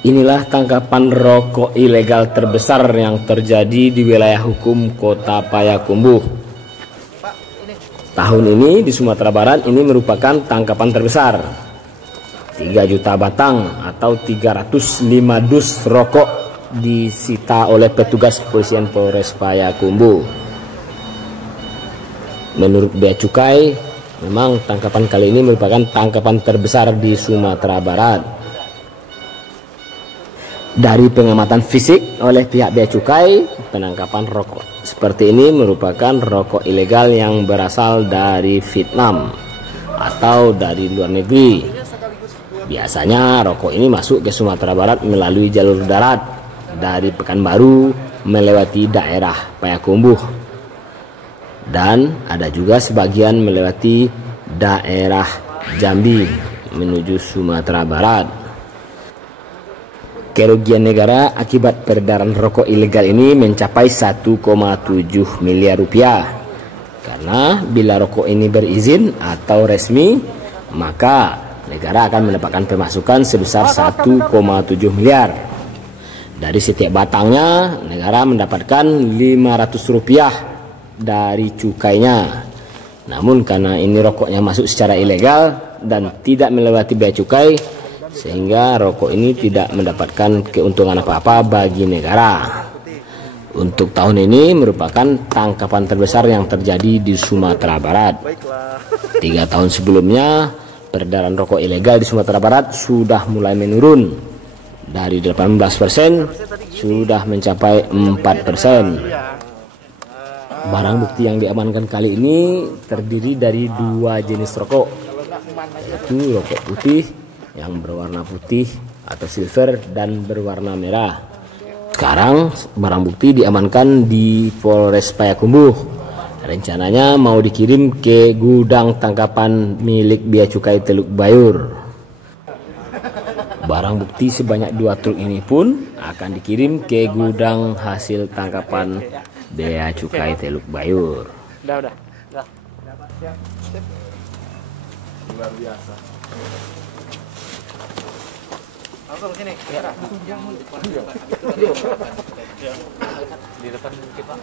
Inilah tangkapan rokok ilegal terbesar yang terjadi di wilayah hukum Kota Payakumbuh. Tahun ini di Sumatera Barat ini merupakan tangkapan terbesar. 3 juta batang atau 305 dus rokok disita oleh petugas kepolisian Polres Payakumbuh. Menurut Bea Cukai, memang tangkapan kali ini merupakan tangkapan terbesar di Sumatera Barat. Dari pengamatan fisik oleh pihak Bea Cukai, penangkapan rokok seperti ini merupakan rokok ilegal yang berasal dari Vietnam atau dari luar negeri. Biasanya rokok ini masuk ke Sumatera Barat melalui jalur darat dari Pekanbaru melewati daerah Payakumbuh, dan ada juga sebagian melewati daerah Jambi menuju Sumatera Barat. Kerugian negara akibat peredaran rokok ilegal ini mencapai 1,7 miliar rupiah. Karena bila rokok ini berizin atau resmi, maka negara akan mendapatkan pemasukan sebesar 1,7 miliar. Dari setiap batangnya, negara mendapatkan 500 rupiah dari cukainya. Namun karena ini rokoknya masuk secara ilegal dan tidak melewati bea cukai, sehingga rokok ini tidak mendapatkan keuntungan apa-apa bagi negara. Untuk tahun ini merupakan tangkapan terbesar yang terjadi di Sumatera Barat. 3 tahun sebelumnya, peredaran rokok ilegal di Sumatera Barat sudah mulai menurun. Dari 18% sudah mencapai 4%. Barang bukti yang diamankan kali ini terdiri dari 2 jenis rokok, yaitu rokok putih yang berwarna putih atau silver dan berwarna merah. Sekarang barang bukti diamankan di Polres Payakumbuh. Rencananya mau dikirim ke gudang tangkapan milik Bea Cukai Teluk Bayur. Barang bukti sebanyak 2 truk ini pun akan dikirim ke gudang hasil tangkapan Bea Cukai Teluk Bayur. Udah. Luar biasa. Langsung sini. Ya. Di depan kita.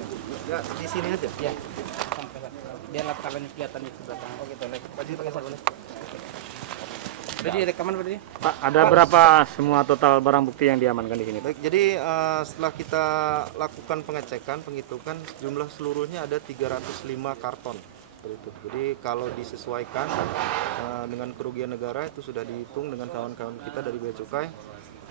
Ya, di sini aja. Ya. Biar lapangannya kelihatan di belakang. Oh gitu. Baju pakai sabun. Jadi rekaman berarti? Pak, ada berapa semua total barang bukti yang diamankan di sini? Baik, jadi setelah kita lakukan pengecekan, penghitungan, jumlah seluruhnya ada 305 karton. Itu. Jadi kalau disesuaikan dengan kerugian negara itu sudah dihitung dengan kawan-kawan kita dari Bea Cukai,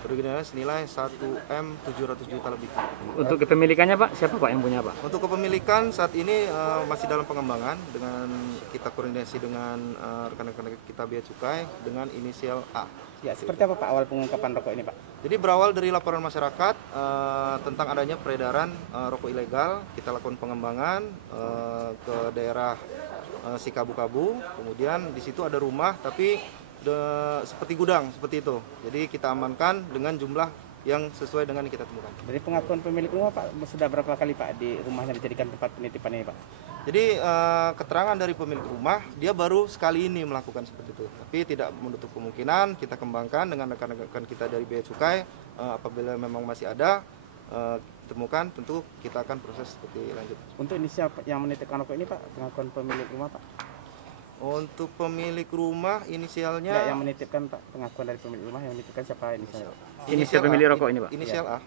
kerugian negara senilai 1M 700 juta lebih. Untuk kepemilikannya Pak, siapa Pak yang punya Pak? Untuk kepemilikan saat ini masih dalam pengembangan, dengan kita koordinasi dengan rekan-rekan kita Bea Cukai dengan inisial A. Ya, seperti apa Pak awal pengungkapan rokok ini Pak? Jadi berawal dari laporan masyarakat tentang adanya peredaran rokok ilegal, kita lakukan pengembangan ke daerah Sikabu-Kabu, kemudian di situ ada rumah tapi seperti gudang seperti itu. Jadi kita amankan dengan jumlah yang sesuai dengan yang kita temukan. Dari pengakuan pemilik rumah Pak, sudah berapa kali Pak di rumahnya dijadikan tempat penitipan ini Pak? Jadi keterangan dari pemilik rumah, dia baru sekali ini melakukan seperti itu. Tapi tidak menutup kemungkinan, kita kembangkan dengan rekan-rekan kita dari Bea Cukai. Apabila memang masih ada temukan, tentu kita akan proses seperti lanjut. Untuk ini siapa yang menitipkan rokok ini Pak? Pengakuan pemilik rumah Pak? Untuk pemilik rumah inisialnya... Enggak, yang menitipkan Pak, pengakuan dari pemilik rumah yang menitipkan siapa inisial? Inisial pemilik rokok ini Pak? Inisial A.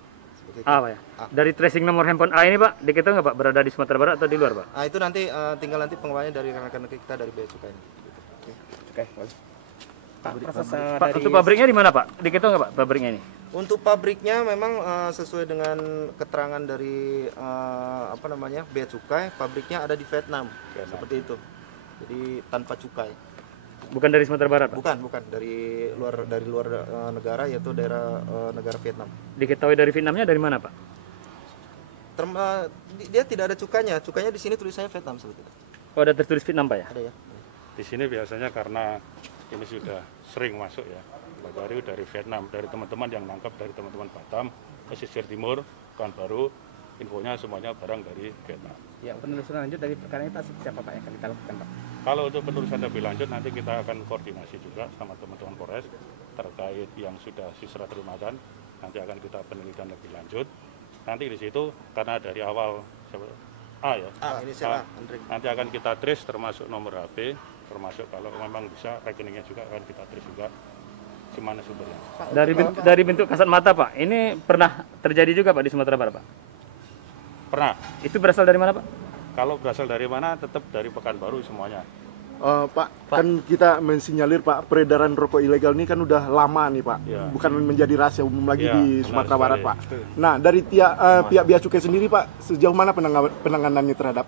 A Pak ya? A. Dari tracing nomor handphone A ini Pak, diketahui nggak Pak berada di Sumatera Barat atau di luar Pak? Itu nanti tinggal pengembangannya dari rekan-rekan kita dari Bea Cukai. Oke, boleh. Pak, proses Pak, dari... untuk pabriknya di mana Pak? Diketahui nggak Pak pabriknya ini? Untuk pabriknya memang sesuai dengan keterangan dari Bea Cukai, pabriknya ada di Vietnam. Seperti itu. Jadi tanpa cukai. Bukan dari Sumatera Barat Pak? Bukan dari luar negara, yaitu daerah negara Vietnam. Diketahui dari Vietnamnya dari mana Pak? Dia tidak ada cukainya. Cukainya di sini tulisannya Vietnam seperti itu. Oh, ada tertulis Vietnam Pak ya? Ada ya. Di sini biasanya karena ini sudah sering masuk ya, dari Vietnam, dari teman-teman yang nangkap dari teman-teman Batam, pesisir timur, Pekanbaru, infonya semuanya barang dari Vietnam. Ya, penelusuran lanjut dari perkara ini Pak, siapa Pak yang akan kita lakukan Pak? Kalau untuk penelusuran lebih lanjut nanti kita akan koordinasi juga sama teman-teman Polres terkait yang sudah diserah terimakan nanti akan kita penelitian lebih lanjut. Nanti di situ karena dari awal A ya, inisial A, nanti akan kita trace termasuk nomor HP, termasuk kalau memang bisa rekeningnya juga akan kita trace juga gimana sumbernya. Dari bentuk kasat mata Pak, ini pernah terjadi juga Pak di Sumatera Barat Pak? Pernah. Itu berasal dari mana Pak? Kalau berasal dari mana tetap dari Pekanbaru semuanya. Pak, kan kita mensinyalir Pak, peredaran rokok ilegal ini kan udah lama nih Pak, Ya. bukan menjadi rahasia umum lagi Ya, di benar Sumatera sekali. Barat Pak. Nah, dari pihak Bea Cukai sendiri Pak, sejauh mana penanganannya terhadap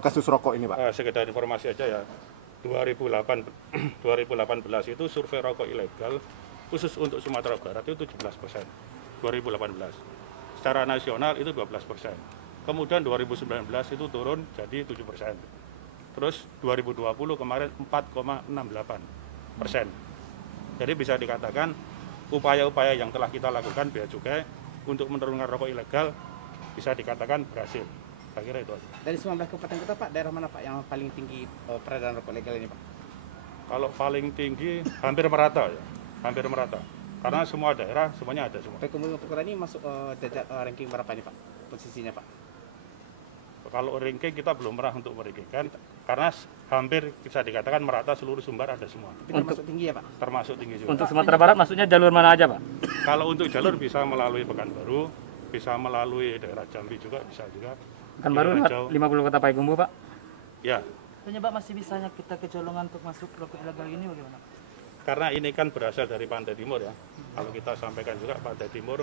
kasus rokok ini Pak? Sekedar informasi aja ya, 2018 itu survei rokok ilegal khusus untuk Sumatera Barat itu 17%, 2018. Secara nasional itu 12%. Kemudian 2019 itu turun jadi 7%. Terus 2020 kemarin 4,68%. Jadi bisa dikatakan upaya-upaya yang telah kita lakukan Bea Cukai untuk menurunkan rokok ilegal bisa dikatakan berhasil. Saya kira itu aja. Dari 19 kabupaten kota Pak, daerah mana Pak yang paling tinggi peredaran rokok legal ini Pak? Kalau paling tinggi hampir merata ya, hampir merata. Karena semua daerah semuanya ada semua. Kemudian Kota ini masuk jajak ranking berapa nih Pak posisinya Pak? Kalau ranking kita belum pernah untuk meranking karena hampir bisa dikatakan merata seluruh sumber ada semua. Tapi termasuk tinggi ya Pak? Termasuk tinggi juga. Untuk Sumatera Barat maksudnya jalur mana aja Pak? Kalau untuk jalur bisa melalui Pekanbaru, bisa melalui daerah Jambi juga bisa juga. Pekanbaru Jauh. 50 kota Payakumbuh Pak? Ya, Penyebab masih bisanya kita kecolongan untuk masuk rokok ilegal ini bagaimana? karena ini kan berasal dari Pantai Timur ya. Kalau kita sampaikan juga Pantai Timur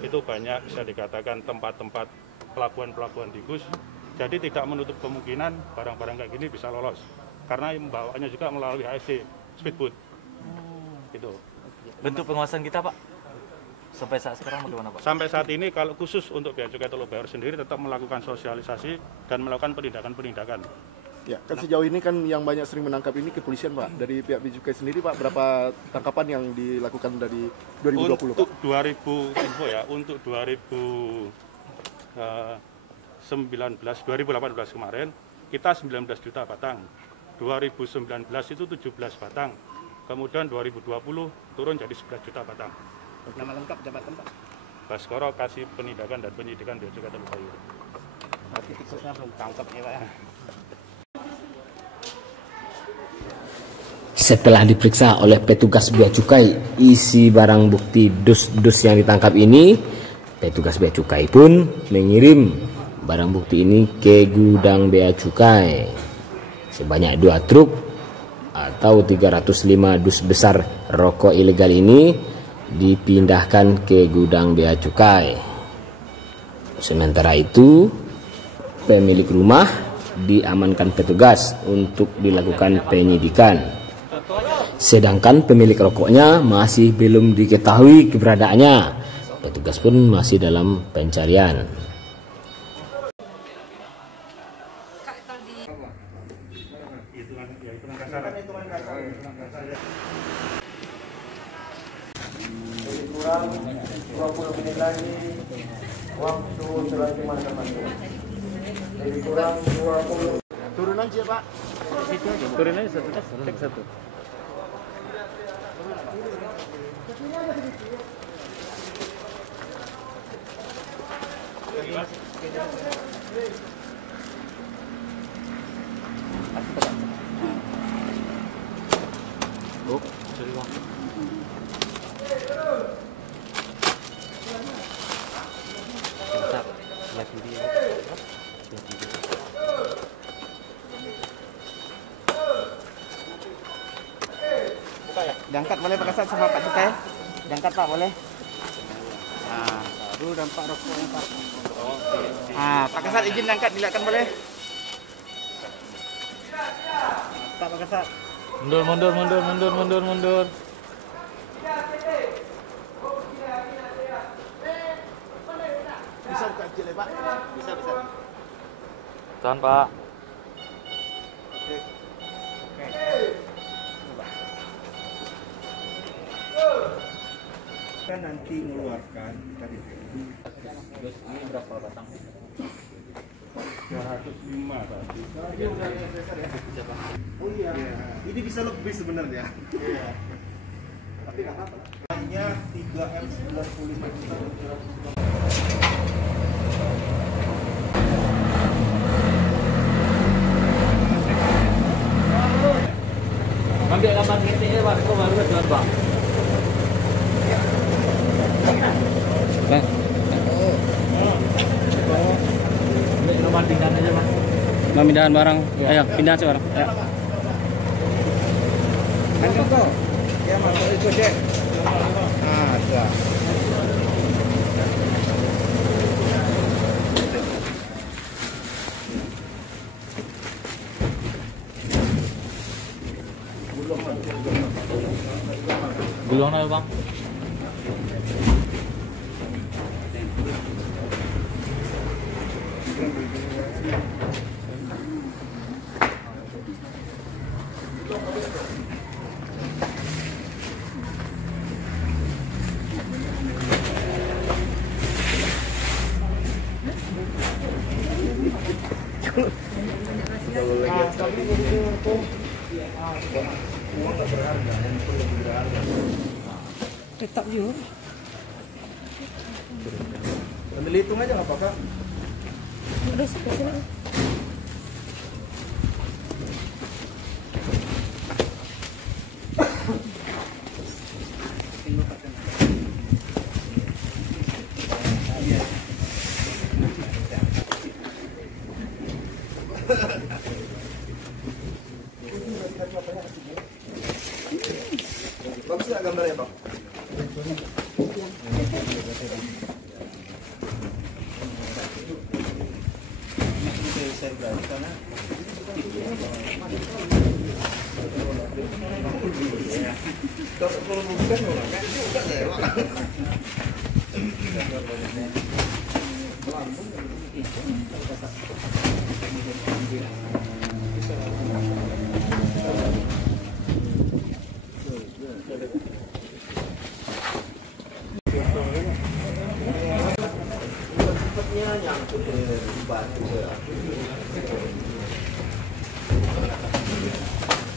itu banyak bisa dikatakan tempat-tempat pelabuhan-pelabuhan tikus. Jadi tidak menutup kemungkinan barang-barang kayak gini bisa lolos. Karena membawanya juga melalui HSC, speedboat. Itu. Bentuk pengawasan kita Pak, sampai saat sekarang bagaimana Pak? Sampai saat ini kalau khusus untuk Bea Cukai Teluk Bayur sendiri tetap melakukan sosialisasi dan melakukan penindakan-penindakan. Ya, kan sejauh ini kan yang banyak sering menangkap ini kepolisian Pak. Dari pihak Bea Cukai sendiri Pak, berapa tangkapan yang dilakukan dari 2020 Untuk Pak? 2000 info ya, untuk 2018 kemarin kita 19 juta batang. 2019 itu 17 batang. Kemudian 2020 turun jadi 11 juta batang. Nama lengkap jabatan Pak? Baskoro Kasih Penindakan dan Penyidikan Bea Cukai Teluk Bayur. Berarti tikusnya belum tangkap ya Pak ya? Setelah diperiksa oleh petugas Bea Cukai, isi barang bukti dus-dus yang ditangkap ini, petugas Bea Cukai pun mengirim barang bukti ini ke gudang Bea Cukai. Sebanyak 2 truk atau 305 dus besar rokok ilegal ini dipindahkan ke gudang Bea Cukai. Sementara itu, pemilik rumah diamankan petugas untuk dilakukan penyidikan. Sedangkan pemilik rokoknya masih belum diketahui keberadaannya. Petugas pun masih dalam pencarian. Kurang 20 menit lagi waktu selanjutnya masuk. Jadi kurang 20. Turun aja Pak. Turun aja satu, cek satu. Diangkat boleh Pak Kasat sama Pak Cukai? Diangkat Pak boleh? Nah, baru dampak rokoknya Pak. Pak Kasat izin diangkat, dilihatkan boleh? Pak Kasat. Mundur. Bisa buka kecil ya Pak? Bisa. Tahan Pak. Kan nanti mengeluarkan dari Terus ini berapa batang? 205 tadi. Oh iya, ini bisa lebih sebenarnya. Iya. Tapi nggak apa-apa. Harganya 3M95 juta. Ambil gambar GTE bang, itu baru jual bang. Ambil nomor pindahan aja bang. Mau pindahan barang. Ayo, pindahan sih barang. Ya. Lanjut tuh. Ya masuk itu cek. Nah, sudah. Gulung aja bang. Tetap juga. Ambil hitung aja nggak apa-apa. Terus kesini. Bagus nggak gambarnya, Bang?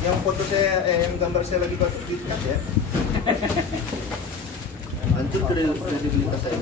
Yang foto saya, yang gambar saya lagi batuk diikat ya. Hancur kredibilitas saya.